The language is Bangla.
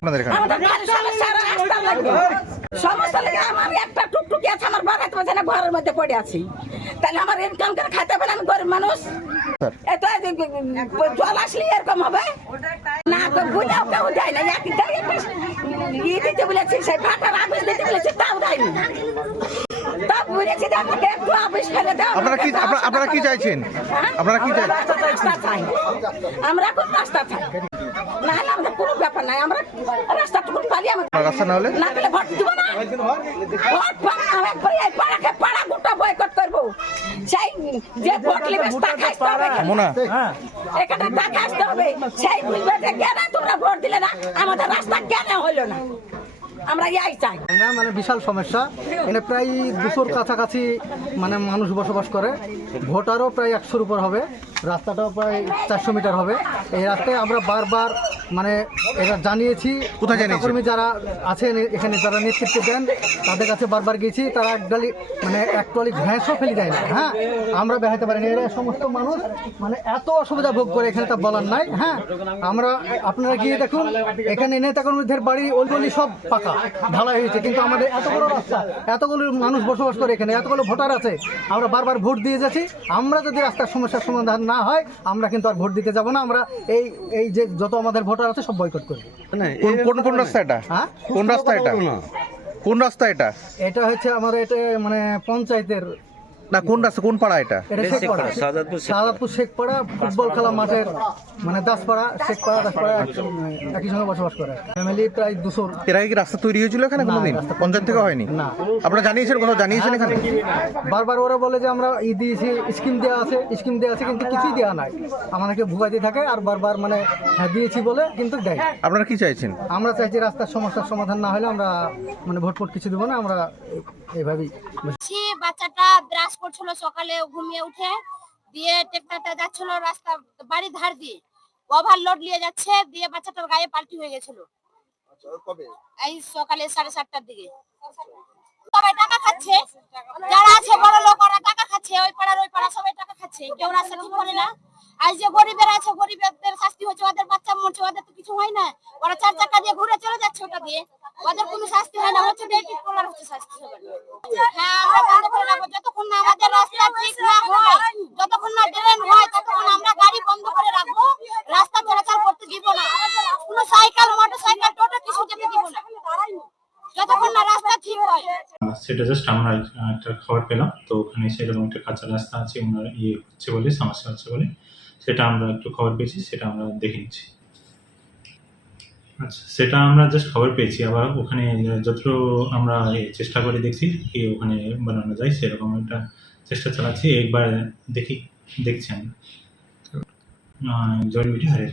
আপনাদের এখানে? আমাদের সমস্যা রাস্তা লাগবে। সমস্যা লাগে আমার একটা টুকটুকি আছে আমার পারছে না ঘরের মধ্যে পড়ে আছি। তাহলে আমার ইনকাম করে খাইতে পারে আমি গরিব মানুষ। এত জল আসলে এরকম হবে? না তো বুঝাও কেউ দেয় না এক দেয় একটা ই দিতে বলেছি সেই ফাটার আবিষ দিতে বলেছি তাও দেয়নি। তা বুঝেছি যে একটু আবিষ ফেলে দাও আপনারা কি আপনারা- আপনারা কি চাইছেন? হ্যাঁ? আপনারা কি চাই। আমরা এখন রাস্তা চাই। না হলে আমাদের কোনো ব্যাপার নাই। আমরা রাস্তাটুকু পারি আমাদের রাস্তা না হলে? না পেলে ভোট দিব না। ভোট আমি পাড়াকে পাড়া গোটা বয়কট করব সেই যে ভোট নেবে আসতে হবে। মোনা এখানে টাকা আসতে হবে। সেই বুঝবে যে কেন তোমরা ভোট দিলে না? আমাদের রাস্তা কেন হইল না? আমরা ইয়াই চাই। না? মানে বিশাল সমস্যা। এখানে প্রায় দুশোর কাছাকাছি মানে মানুষ বসবাস করে। ভোটারও প্রায় একশোর উপর হবে। রাস্তাটাও প্রায় চারশো মিটার হবে। এই রাস্তায় আমরা বারবার মানে এটা জানিয়েছি কোথায় জানিয়েছেন? কর্মী যারা আছেন এখানে যারা নেতৃত্ব দেন তাদের কাছে বারবার গেছি তারা একডালি মানে একটলি ঘ্যাঁসও ফেলে দেয় না হ্যাঁ আমরা বেড়াতে পারি না এরা সমস্ত মানুষ মানে এত অসুবিধা ভোগ করে এখানে তা বলার নাই হ্যাঁ আমরা আপনারা গিয়ে দেখুন এখানে নেতা কর্মীদের বাড়ি ওলগলি সব পাকা ঢালাই হয়েছে কিন্তু আমাদের এত বড় রাস্তা এতগুলো মানুষ বসবাস করে এখানে এতগুলো ভোটার আছে আমরা বারবার ভোট দিয়ে যাচ্ছি আমরা যদি রাস্তার সমস্যার সমাধান না হয় আমরা কিন্তু আর ভোট দিতে যাব না আমরা এই এই যে যত আমাদের ভোটার আছে সব বয়কট করবে। কোন কোন কোন রাস্তা এটা? হ্যাঁ? কোন রাস্তা এটা? কোন রাস্তা এটা? এটা হচ্ছে আমার এটা মানে পঞ্চায়েতের না কোন রাস্তা কোন পাড়া এটা? এটা শেখপাড়া। শাহজাদপুর শেখপাড়া। ফুটবল খেলা মাঠের মানে দাসপাড়া শেখপাড়া দাসপাড়া এক- একই সঙ্গে বসবাস করে। ফ্যামিলি প্রায় দুশো। এর আগে কি রাস্তা তৈরি হয়েছিল এখানে কোনোদিন? রাস্তা পঞ্চায়েত থেকে হয়নি? না। আপনারা জানিয়েছেন কোথাও? জানিয়েছেন এখানে? বারবার ওরা বলে যে আমরা ই দিয়েছি স্কিম দেওয়া আছে স্কিম দেওয়া আছে কিন্তু কিছুই দেওয়া নাই। আমাদেরকে ভুগাইতে থাকে আর বারবার মানে হ্যাঁ দিয়েছি বলে কিন্তু দেয় আপনারা কি চাইছেন? আমরা চাইছি রাস্তার সমস্যার সমাধান না হলে আমরা মানে ভোট ফোট কিছু দেবো না আমরা এইভাবেই বাচ্চাটা ব্রাশ করছিল সকালে ঘুমিয়ে উঠে দিয়ে ট্রেক্টরটা যাচ্ছিল রাস্তা বাড়ির ধার দিয়ে। ওভারলোড নিয়ে যাচ্ছে দিয়ে বাচ্চাটার গায়ে পাল্টি হয়ে গেছিল। এই সকালে সাড়ে সাতটার দিকে। সবাই টাকা খাচ্ছে। যারা আছে বড় লোক ওরা টাকা খাচ্ছে। ওই পাড়ার ওই পাড়া সবাই টাকা খাচ্ছে। কেউ রাস্তা ঠিক করে না। আর যে গরিবের আছে গরিবের শাস্তি হচ্ছে ওদের বাচ্চা মরছে ওদের তো কিছু হয় না। ওরা চার চাকা দিয়ে ঘুরে চলে যাচ্ছে ওটা দিয়ে। ওদের কোনো শাস্তি হয় না। হচ্ছে ডেটি কলার হচ্ছে শাস্তি হ্যাঁ আমরা বন্ধ করে রাখব যতক্ষণ না আমাদের রাস্তা ঠিক না হয় যতক্ষণ না ড্রেন হয় ততক্ষণ আমরা গাড়ি বন্ধ করে রাখব রাস্তা চলাচল করতে দিব না কোনো সাইকেল মোটর সাইকেল টোটো কিছু যেতে দিব না যতক্ষণ না রাস্তা ঠিক হয় সেটা জাস্ট আমরা একটা খবর পেলাম। তো ওখানে সেরকম একটা কাঁচা রাস্তা আছে, ওনার ইয়ে হচ্ছে বলে, সমস্যা হচ্ছে বলে, সেটা আমরা একটু খবর পেয়েছি, সেটা আমরা দেখে নিচ্ছি। আচ্ছা সেটা আমরা জাস্ট খবর পেয়েছি। আবার ওখানে যতটুকু আমরা চেষ্টা করে দেখছি কি ওখানে বানানো যায়, সেরকম একটা চেষ্টা চালাচ্ছি। একবার দেখি, দেখছি আমরা। জয়েন্ট মিডিয়া হারিয়ে